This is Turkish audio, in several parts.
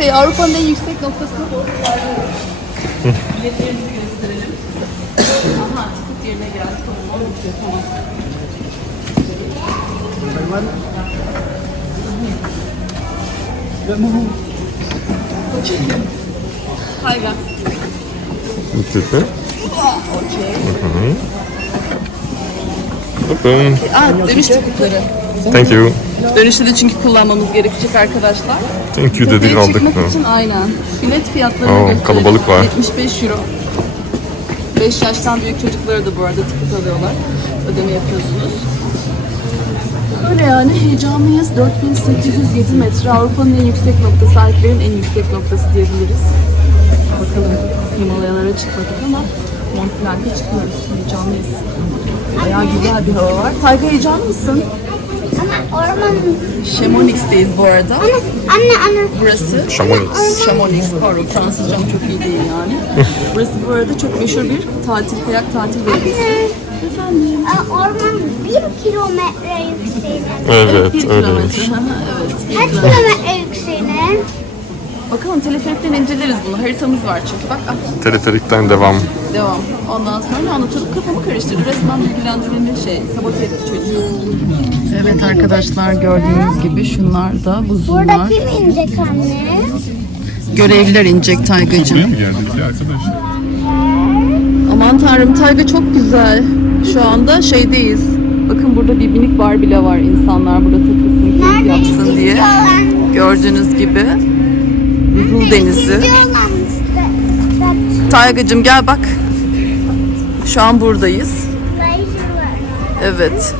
tepeye Avrupa'nın en yüksek ilerliyoruz. Biletlerimizi gösterelim. Aha tıkıt yerine geldik. Tamam, tamam. Hayvan. Bitti. Okey. Bakın. Aa dönüş tıkıtları. Thank you. Dönüşte de çünkü kullanmamız gerekecek arkadaşlar. Thank you dedik Tepeye aldık. çıkmak Ha. için aynen. Bilet fiyatlarını gösterelim. kalabalık var. 75 euro. 5 yaştan büyük çocuklara da bu arada tıkıt alıyorlar. Ödeme yapıyorsunuz. Öyle yani heyecanlıyız. 4807 metre Avrupa'nın en yüksek noktası, Alplerin en yüksek noktası diyebiliriz. Bakalım Himalayalara çıkmadık ama Mont Blanc'a çıkıyoruz. Heyecanlıyız. Bayağı güzel bir hava var. Tayga heyecanlı mısın? Ama orman... Chamonix'teyiz bu arada. Anne, anne, anne. Burası Chamonix. Chamonix, pardon Fransızcam çok iyi değil yani. Burası bu arada çok meşhur bir tatil, kayak tatil bölgesi. Efendim? Orman bir kilometre yükseğine. Evet bir öyleymiş. kilometre. Evet, Kaç kilometre yükseğine? Bakalım teleferikten inceleriz bunu. Haritamız var çünkü. Bak ah, Teleferikten devam. devam. Ondan sonra anlatalım. Kafamı karıştırdı. Resmen bilgilendirmenin şey, sabote etti çocuğu. Evet arkadaşlar gördüğünüz gibi şunlar da buzullar. Burada kim inecek anne? Görevliler inecek Taygacığım. Yerdeki arkadaşlar. Aman tanrım Tayga çok güzel. Şu anda şeydeyiz. Bakın burada bir minik bar bile var. İnsanlar burada takılsın, keyif yapsın diye. Gördüğünüz gibi. Buzul denizi. Taygacığım gel bak. Şu an buradayız. Evet.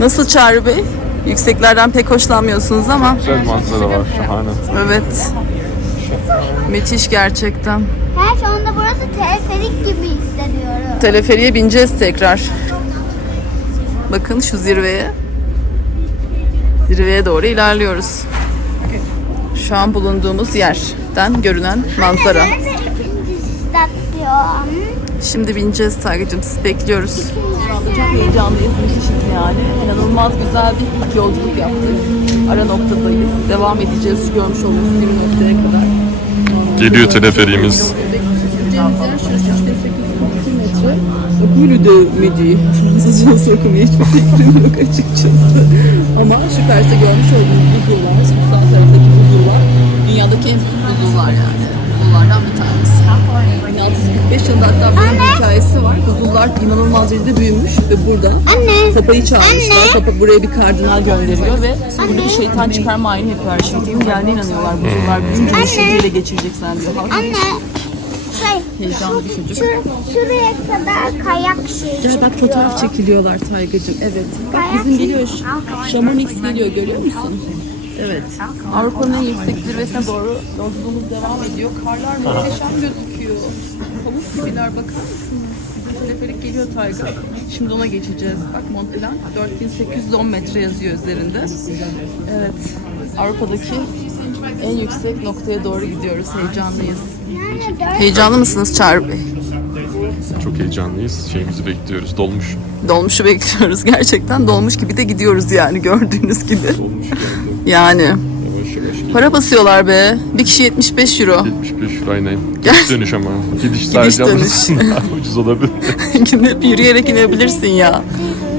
Nasıl Çağrı Bey? Yükseklerden pek hoşlanmıyorsunuz ama. Güzel manzara var şahane. Evet. Müthiş gerçekten. Her şu anda burası teleferik gibi hissediyorum. Teleferiye bineceğiz tekrar. Bakın şu zirveye. Zirveye doğru ilerliyoruz. Şu an bulunduğumuz yerden görünen manzara. Şimdi bineceğiz Taygacığım. Siz bekliyoruz. Şu anda çok heyecanlıyız. Müthişiz yani. İnanılmaz güzel bir ilk yolculuk yaptık. Ara noktadayız. Devam edeceğiz şu görmüş olduğunuz 20 noktaya kadar. Geliyor teleferiğimiz. Gülü de Medi. Fransızca nasıl okunuyor hiçbir fikrim yok açıkçası. Ama karşıda görmüş olduğunuz buzullar, şu sağ taraftaki buzullar dünyadaki en büyük buzullar yani. Buzullardan bir tanesi. 1645 yılında hatta bunun bir hikayesi var. Buzullar inanılmaz derecede büyümüş ve burada Anne. Papa'yı çağırmışlar. Papa buraya bir kardinal gönderiyor ve burada bir şeytan çıkarma ayini yapıyor. Şimdi geldiğine inanıyorlar buzullar büyüyünce bu şehri ele geçireceksen diyor. Anne. Şey, Heyecanlı bir çocuk. şur- şuraya kadar kayak şey. Gel bak fotoğraf çekiliyorlar Taygacığım. Evet. Bak bizim geliyor. Chamonix geliyor görüyor musun? Evet. Avrupa'nın en yüksek zirvesine doğru yolculuğumuz devam ediyor. Karlar muhteşem gözüküyor. Pamuk gibiler bakar mısınız? Bizim teleferik geliyor Tayga. Şimdi ona geçeceğiz. Bak Mont Blanc 4810 metre yazıyor üzerinde. Evet. Avrupa'daki en yüksek noktaya doğru gidiyoruz. Heyecanlıyız. Heyecanlı mısınız Çağrı Bey? Çok heyecanlıyız. Şeyimizi bekliyoruz. Dolmuş. Dolmuşu bekliyoruz. Gerçekten dolmuş gibi de gidiyoruz yani gördüğünüz gibi. Dolmuş geldi. Yani Yavaş yavaş gidiyor. para basıyorlar be. Bir kişi 75 euro. 75 euro aynen. Gidiş dönüş ama. Gidiş sadece dönüş. alırsın. Daha ucuz olabilir. Gidip yürüyerek inebilirsin ya.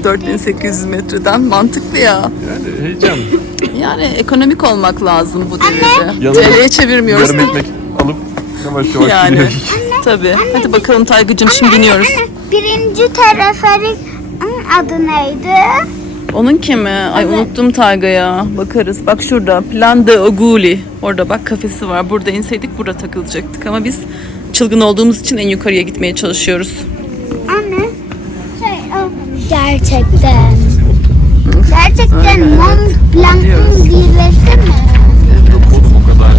4800 metreden mantıklı ya. Yani heyecan. Yani ekonomik olmak lazım bu devirde. TL'ye çevirmiyoruz. Yarım ekmek alıp yavaş yavaş Yani. gidiyoruz. Tabii. Hadi bakalım Taygıcığım şimdi biniyoruz. Anne, birinci teleferik adı neydi? Onun kimi? Ay unuttum Tayga ya. Bakarız. Bak şurada. Plan de Oguli. Orada bak kafesi var. Burada inseydik burada takılacaktık. Ama biz çılgın olduğumuz için en yukarıya gitmeye çalışıyoruz. Anne. Şey, o, gerçekten. Gerçekten Mont Blanc'ın zirvesi mi? Oğlum o kadar.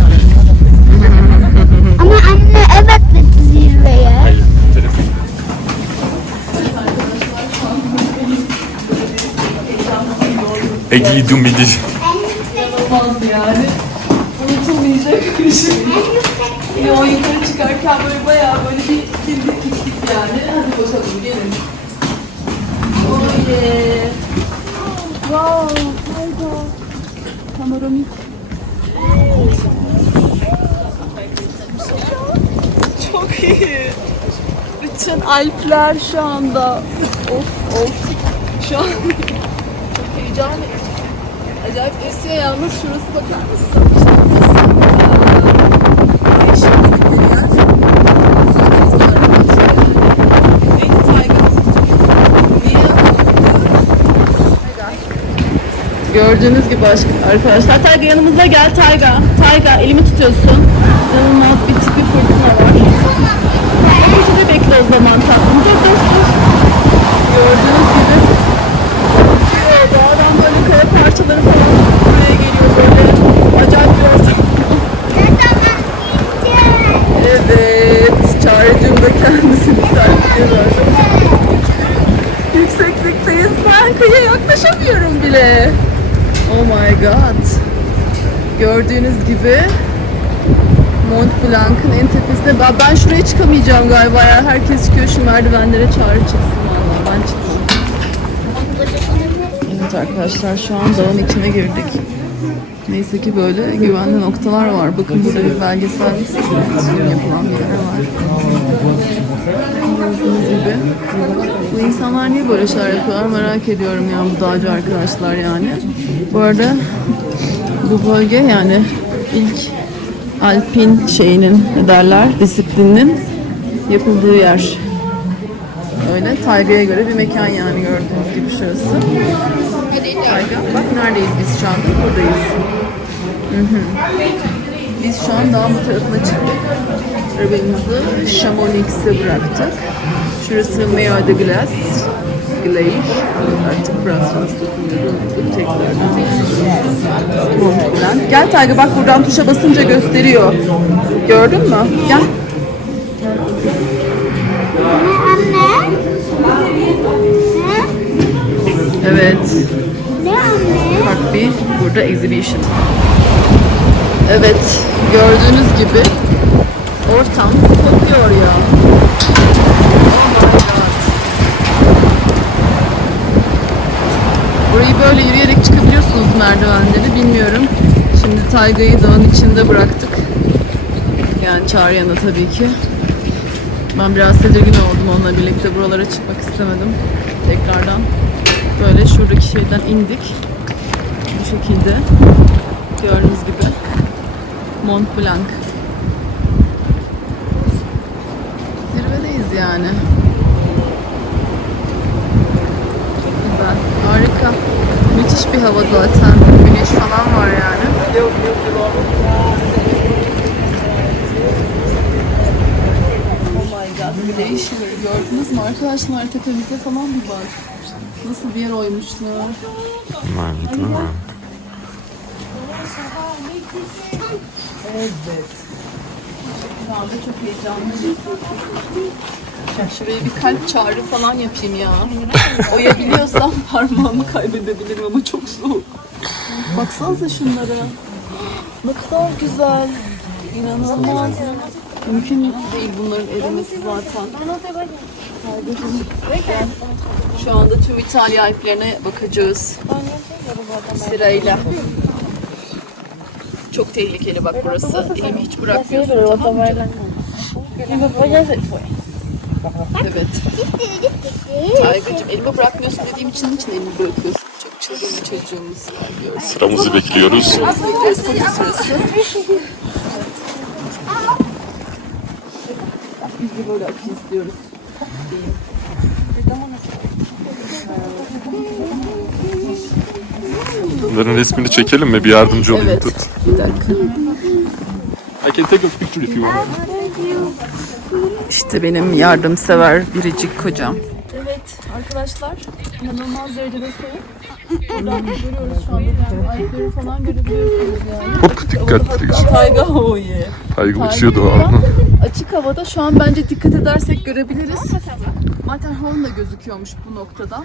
Ama anne evet zirveye. Hayır. Telefon. Egi du midi. İnanılmazdı yani. Unutulmayacak bir şey. Yine o yukarı çıkarken böyle bayağı böyle bir bildik gittik yani. Hadi bakalım gelin. be. Wow, Tayga. Panoramik. Çok iyi. Bütün Alpler şu anda. Of of. Şu an çok heyecanlı. Acayip esiyor yalnız şurası bakar mısın? Değişik bir yer. Neydi Tayga? Niye? Gördüğünüz gibi arkadaşlar. Tayga yanımıza gel Tayga. Tayga elimi tutuyorsun. İnanılmaz bir tipi fırtına var. Bakıcı bekle o zaman tatlım. Dur dur dur. Gördüğünüz gibi. Doğadan böyle kaya parçaları falan buraya geliyor böyle. Acayip bir ortam. Evet. Çağrıcığım da kendisini sergiliyor. Yükseklikteyiz. Ben kıyıya yaklaşamıyorum bile. Oh my god. Gördüğünüz gibi Mont Blanc'ın en tepesinde. Ben, ben şuraya çıkamayacağım galiba ya. Herkes çıkıyor şu merdivenlere çağrı çıksın valla. Ben çıkmam. Evet arkadaşlar şu an dağın içine girdik. Neyse ki böyle güvenli noktalar var. Bakın burada bir belgesel film yapılan bir yer var. Gördüğünüz gibi. Bu insanlar niye böyle şeyler yapıyorlar merak ediyorum ya bu dağcı arkadaşlar yani. Bu arada bu bölge yani ilk alpin şeyinin ne derler disiplinin yapıldığı yer. Öyle Tayga'ya göre bir mekan yani gördüğünüz gibi şurası. Tayga bak neredeyiz biz şu anda buradayız. Hı hı. Biz şu an dağın bu tarafına çıktık. Arabamızı Chamonix'e bıraktık. Şurası Mea de Glace. Glacier. Artık Fransız dokunuyordum. Tekrardan. Mont Blanc. Gel Tayga bak buradan tuşa basınca gösteriyor. Gördün mü? Gel. Anne? Ne? Evet. Part bir burada exhibition. Evet, gördüğünüz gibi ortam kokuyor ya. Oh. Burayı böyle yürüyerek çıkabiliyorsunuz merdivenleri bilmiyorum. Şimdi Tayga'yı dağın içinde bıraktık. Yani Çağrıyan'a tabii ki. Ben biraz tedirgin oldum onunla birlikte. Buralara çıkmak istemedim. Tekrardan böyle şuradaki şeyden indik. Şekilde. Gördüğünüz gibi. Mont Blanc. Zirvedeyiz yani. Çok güzel. Harika. Müthiş bir hava zaten. Güneş falan var yani. Oh. Glacier gördünüz mü arkadaşlar? Tepemize falan bir bak. Nasıl bir yer oymuşlar. Mi? Evet. Şu çok heyecanlıyım. Ya Şuraya bir kalp çağrı falan yapayım ya. Oyabiliyorsam parmağımı kaybedebilirim ama çok soğuk. Baksanıza şunlara. Ne kadar güzel. İnanılmaz. Mümkün değil bunların erimesi zaten. Şu anda tüm İtalya Alplerine bakacağız. Sırayla. Çok tehlikeli bak burası. Elimi hiç bırakmıyorsun tamam mı canım? Evet. Saygıcığım elimi bırakmıyorsun dediğim için niçin elimi bırakıyorsun? Çok çılgın bir çocuğumuz var diyorum. Sıramızı bekliyoruz. Sırası. Biz de böyle akış istiyoruz. Bunların resmini çekelim mi? Bir yardımcı olayım. Evet. Tut. Bir dakika. I can take a picture if you want. İşte benim yardımsever biricik kocam. Evet arkadaşlar inanılmaz derecede soğuk. Buradan görüyoruz şu anda yani ayakları falan görebiliyorsunuz yani. Hop dikkatli. Tayga oye. Kaygı uçuyordu Tayga valla. Açık havada şu an bence dikkat edersek görebiliriz. Matterhorn da gözüküyormuş bu noktada.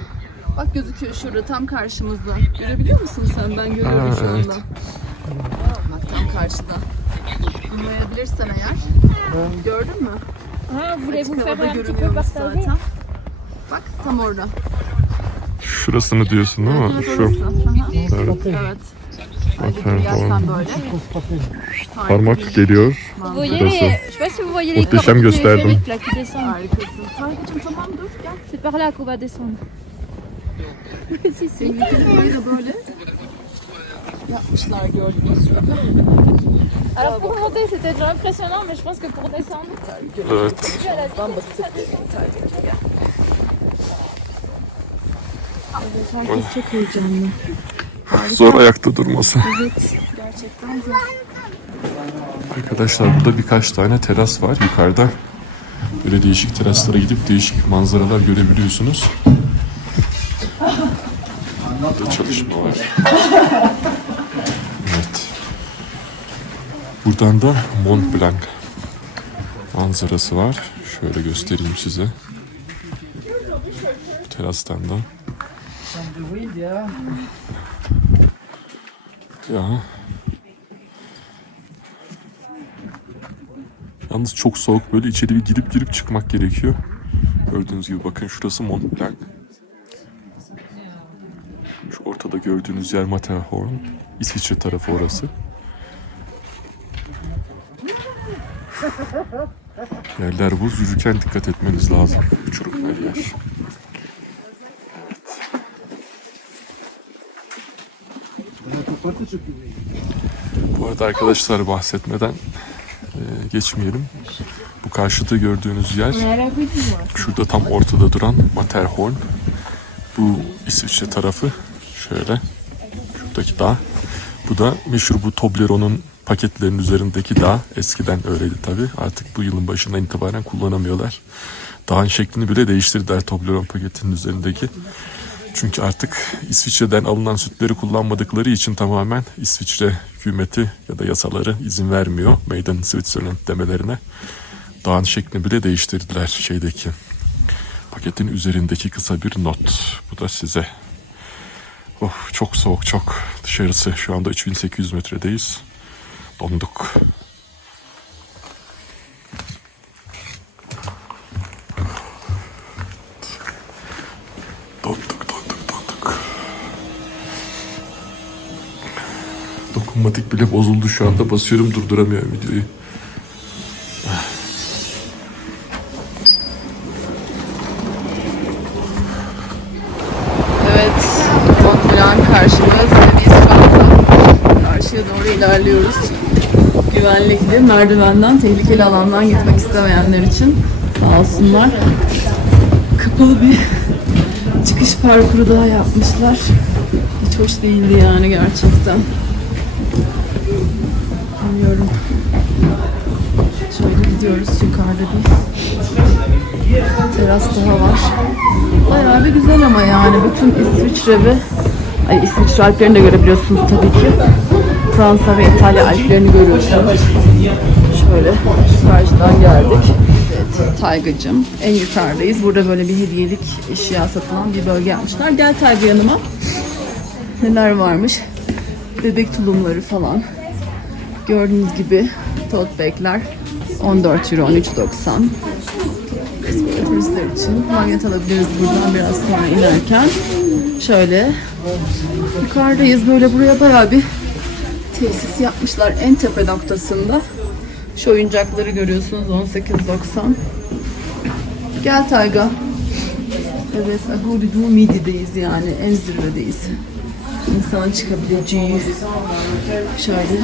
Bak gözüküyor şurada tam karşımızda. Görebiliyor musun sen? Ben görüyorum Aa, şu anda. evet. Bak tam karşıda. Anlayabilirsen eğer. Gördün mü? Havada un petit peu görünüyormuş partager zaten. Bak tam orada. Şurasını diyorsun değil mi? Şu. Evet. Evet. Matterhorn. Gelsen böyle. Parmak geliyor. Burası. Muhteşem gösterdim. Harikasın. Taygacığım tamam dur gel. C'est par là qu'on va descendre. Burayı da böyle yapmışlar gördüğünüz gibi. Alors pour monter c'était déjà impressionnant mais je pense que pour descendre. Evet. Herkes çok heyecanlı. Zor ayakta durması. Evet. Gerçekten zor. Arkadaşlar burada birkaç tane teras var yukarıda. Böyle değişik teraslara gidip değişik manzaralar görebiliyorsunuz. Burada çalışma var. Evet. Buradan da Mont Blanc manzarası var. Şöyle göstereyim size. Bu terastan da. Ya Yalnız çok soğuk böyle içeri bir girip girip çıkmak gerekiyor. Gördüğünüz gibi bakın şurası Mont Blanc. Şu ortada gördüğünüz yer Matterhorn. İsviçre tarafı orası. Yerler buz yürürken dikkat etmeniz lazım. Uçurum her yer. Bu arada arkadaşlar bahsetmeden e, geçmeyelim. Bu karşıda gördüğünüz yer şurada tam ortada duran Matterhorn. Bu İsviçre tarafı şöyle şuradaki dağ. Bu da meşhur bu Toblerone'un paketlerinin üzerindeki dağ. Eskiden öyleydi tabi. Artık bu yılın başından itibaren kullanamıyorlar. Dağın şeklini bile değiştirdiler Toblerone paketinin üzerindeki. Çünkü artık İsviçre'den alınan sütleri kullanmadıkları için tamamen İsviçre hükümeti ya da yasaları izin vermiyor in Switzerland demelerine. Dağın şeklini bile değiştirdiler şeydeki. Paketin üzerindeki kısa bir not. Bu da size. Of çok soğuk çok. Dışarısı şu anda 3800 metredeyiz. Donduk. Donduk donduk donduk. Dokunmatik bile bozuldu şu anda. Basıyorum durduramıyorum videoyu. Merdivenden tehlikeli alandan gitmek istemeyenler için sağ olsunlar. Kapalı bir çıkış parkuru daha yapmışlar. Hiç hoş değildi yani gerçekten. Bilmiyorum. Şöyle gidiyoruz yukarıda bir teras daha var. Bayağı bir güzel ama yani bütün İsviçre ve ay İsviçre Alplerini de görebiliyorsunuz tabii ki. Fransa ve İtalya Alplerini görüyorsunuz. Şöyle karşıdan geldik. Evet, Taygacım. En yukarıdayız. Burada böyle bir hediyelik eşya satılan bir bölge yapmışlar. Gel Tayga yanıma. Neler varmış? Bebek tulumları falan. Gördüğünüz gibi tote bag'ler 14 euro 13.90 turistler için magnet alabiliriz buradan biraz sonra inerken. Şöyle yukarıdayız böyle buraya bayağı bir tesis yapmışlar en tepe noktasında. Şu oyuncakları görüyorsunuz 18.90. Gel Tayga. Evet, Aguridu Midi'deyiz yani en zirvedeyiz. İnsanın çıkabileceği şöyle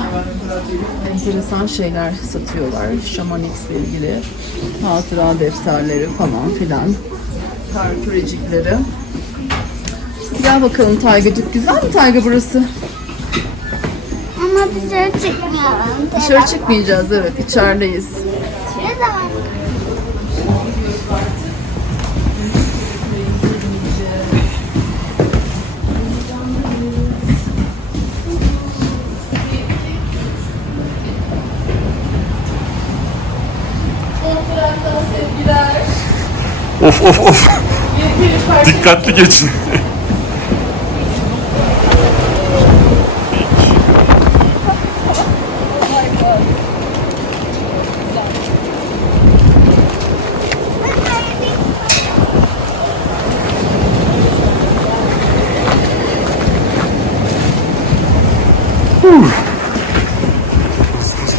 enteresan şeyler satıyorlar. Şamanix ile ilgili hatıra defterleri falan filan. Kar kürecikleri. Gel bakalım Taygacık. Güzel mi Tayga burası? Ama dışarı çıkmayalım. Dışarı çıkmayacağız evet içerideyiz. Ne zaman? Of of of. Dikkatli geçin.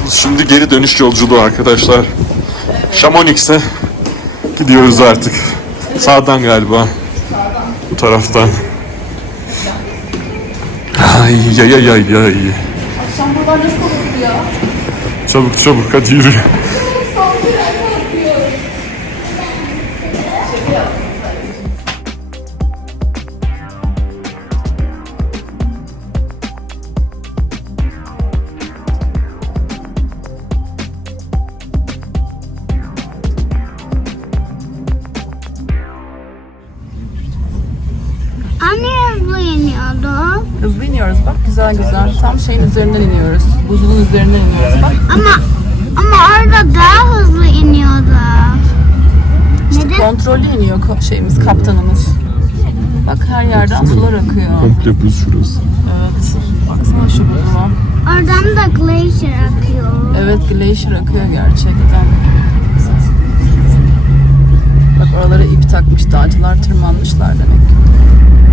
Şimdi geri dönüş yolculuğu arkadaşlar. Şamonix'e gidiyoruz artık. Sağdan galiba. Bu taraftan. Ay yay yay yay yay. Akşam buralar nasıl olurdu ya? Çabuk çabuk hadi yürü. İniyordu. Hızlı iniyoruz bak güzel güzel. Tam şeyin üzerinden iniyoruz. Buzulun üzerinden iniyoruz bak. Ama ama orada daha hızlı iniyordu. Neden? Kontrollü iniyor ko- şeyimiz kaptanımız. Bak her yerden sular akıyor. Komple buz şurası. Evet. Baksana şu buzula. Oradan da glacier akıyor. Evet glacier akıyor gerçekten. Bak oralara ip takmış dağcılar tırmanmışlar demek. Nereye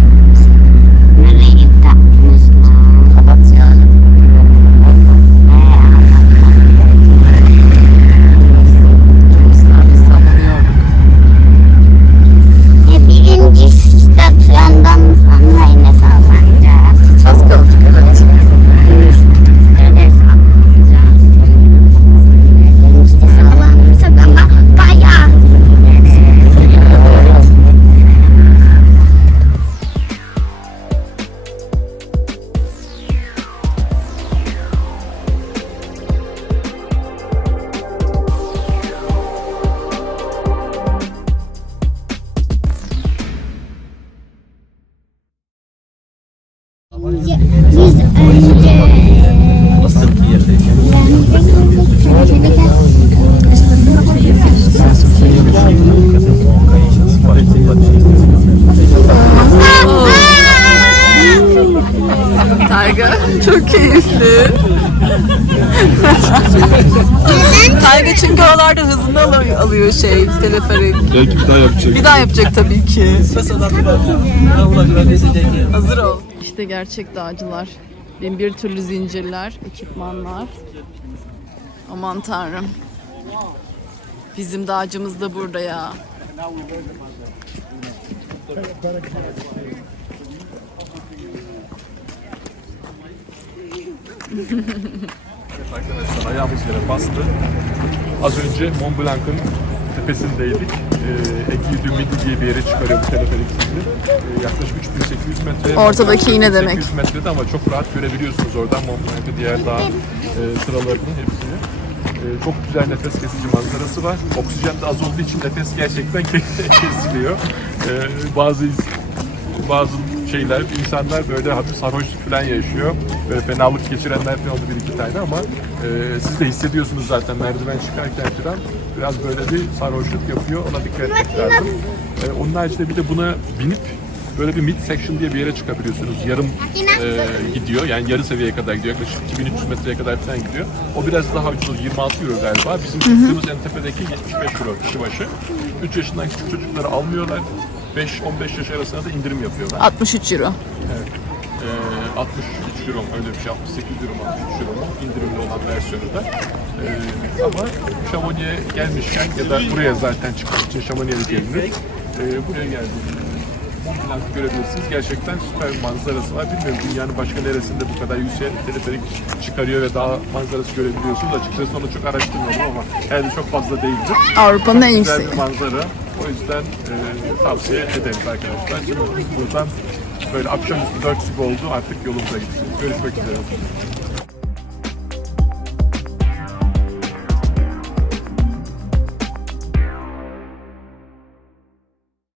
alıyor şey teleferik. Belki bir daha yapacak. Bir daha yapacak tabii ki. Hazır ol. İşte gerçek dağcılar. Bin bir türlü zincirler, ekipmanlar. Aman tanrım. Bizim dağcımız da burada ya. Arkadaşlar ayağımız yere bastı. Az önce Mont Blanc'ın tepesindeydik. Ee, Eki Dumidi diye bir yere çıkarıyor bu teleferik sizi. Ee, yaklaşık 3800 metre. Ortadaki iğne demek. 800 metrede ama çok rahat görebiliyorsunuz oradan Mont Blanc'ı diğer dağ e, sıralarının hepsini. Ee, çok güzel nefes kesici manzarası var. Oksijen de az olduğu için nefes gerçekten kesiliyor. Bazı bazı şeyler, insanlar böyle hafif sarhoşluk falan yaşıyor. Böyle fenalık geçirenler falan oldu bir iki tane ama e, siz de hissediyorsunuz zaten merdiven çıkarken falan biraz böyle bir sarhoşluk yapıyor. Ona dikkat etmek lazım. E, onun haricinde bir de buna binip böyle bir mid section diye bir yere çıkabiliyorsunuz. Yarım e, gidiyor. Yani yarı seviyeye kadar gidiyor. Yaklaşık 2300 metreye kadar falan gidiyor. O biraz daha ucuz. 26 euro galiba. Bizim çıktığımız en tepedeki 75 euro kişi başı. 3 yaşından küçük çocukları almıyorlar. 5-15 yaş arasında da indirim yapıyorlar. 63 euro. Ee, 63 euro mu? öyle bir şey 68 euro mu 63 euro mu indirimli olan versiyonu da. Ee, ama Chamonix'e gelmişken ya da buraya zaten çıkmak için Chamonix'e gelinir. Ee, buraya geldiğinizde Mont Blanc'ı görebilirsiniz. Gerçekten süper bir manzarası var. Bilmiyorum dünyanın başka neresinde bu kadar yüksek teleferik çıkarıyor ve dağ manzarası görebiliyorsunuz. Açıkçası onu çok araştırmadım ama herhalde çok fazla değildir. Avrupa'nın en bir manzara. O yüzden e, tavsiye ederiz arkadaşlar. Şimdi buradan böyle akşamüstü 4 gibi oldu artık yolumuza gideceğiz. Görüşmek üzere.